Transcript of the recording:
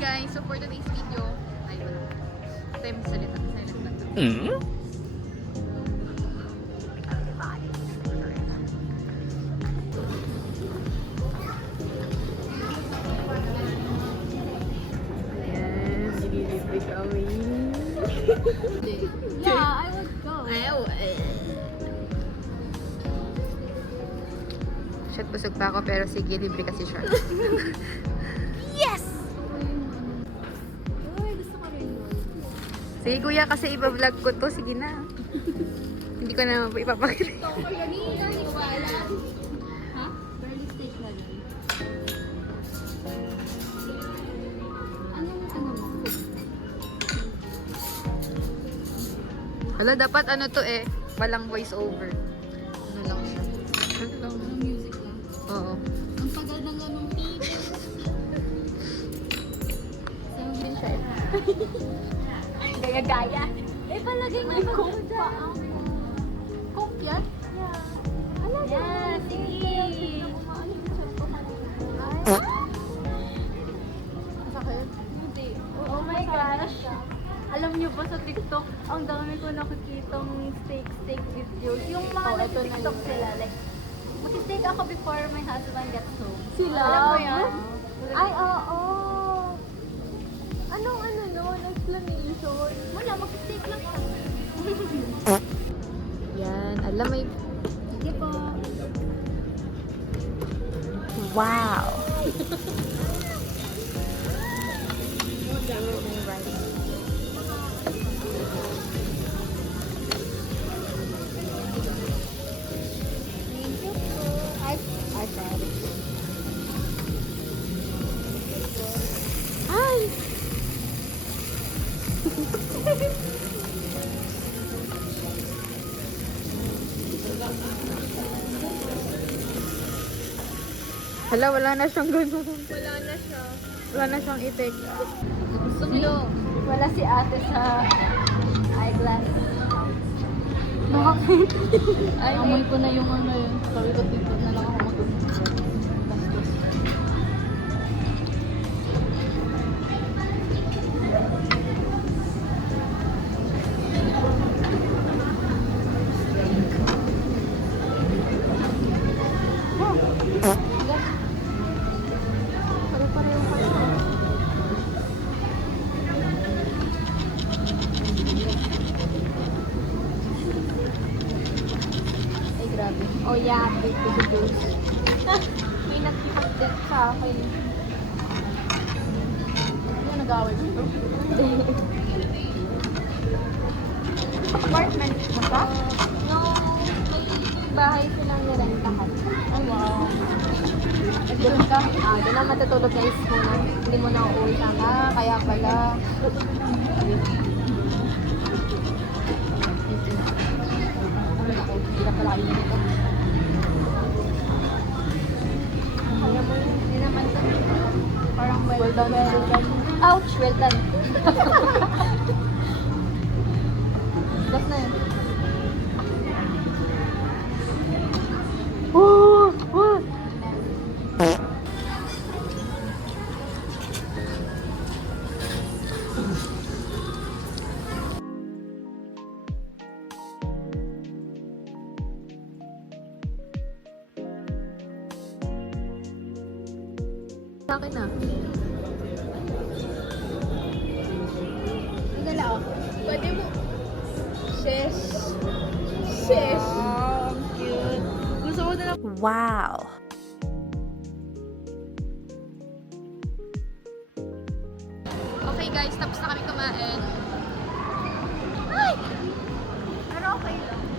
guys, so for today's video, ay wala. Time salita, silent lang. Yes, nililibre kami. Yeah, I would go. Ayaw Shot, busog pa ako pero sige, libre kasi siya. Yes! Uy, gusto ko rin yun. Sige kuya, kasi iba-vlog ko to. Sige na. Hindi ko na ipapakita. Ito ko yun. Hindi ko alam. Ha? Barley steak na lang. Ano mo? Hala, dapat ano to eh. Walang voice over. Ano lang siya. Ano lang. Ano music lang? Oo. Ang tagal ng ganong beat. Saan din siya? Gaya-gaya. Eh, palagay nga ba ko dyan? Coke yan? Yeah. Alam mo? Yeah, sige. Masakit? Hindi. Oh my gosh. Alam niyo ba sa TikTok, ang dami ko nakikitang steak videos. Yung mga nag-TikTok sila, like, mag-steak ako before my husband gets home. Sila? Alam mo yan? Ay, oo. Anong explanation? Wala, mag-steak lang ako. Yan. Alam, may... Sige po. Wow! Thank you po. I tried it. Ay! Hala, wala na siyang ganun. Wala na siya. Wala na siyang itik. Gusto mo? Wala si ate sa eyeglass. Bakit? Ay, amoy ko na yung ano yun. Sabi ko, dito na lang ako mag-bastos. Pare-pareho kayo. Ay, grabe. Oh, yeah. Big juice. May nag-update sa akin. Ano nag-away dito? Apartment mo ba? No. May bahay silang nirentahan. Oh, wow. Doon ka? Doon na matutulog guys muna. Hindi mo na uuwi sama. Kaya pala. Hindi na pala kayo dito. Alam mo yun, hindi naman ito. Parang well done. Ouch! Well done. Last na yun. Oh! Oh! Sa akin na. Ang gala ako. Pwede mo. Shesh. Shesh. Wow, cute. Gusto mo na lang. Wow! Okay guys, tapos na kami kumain. Pero okay lang.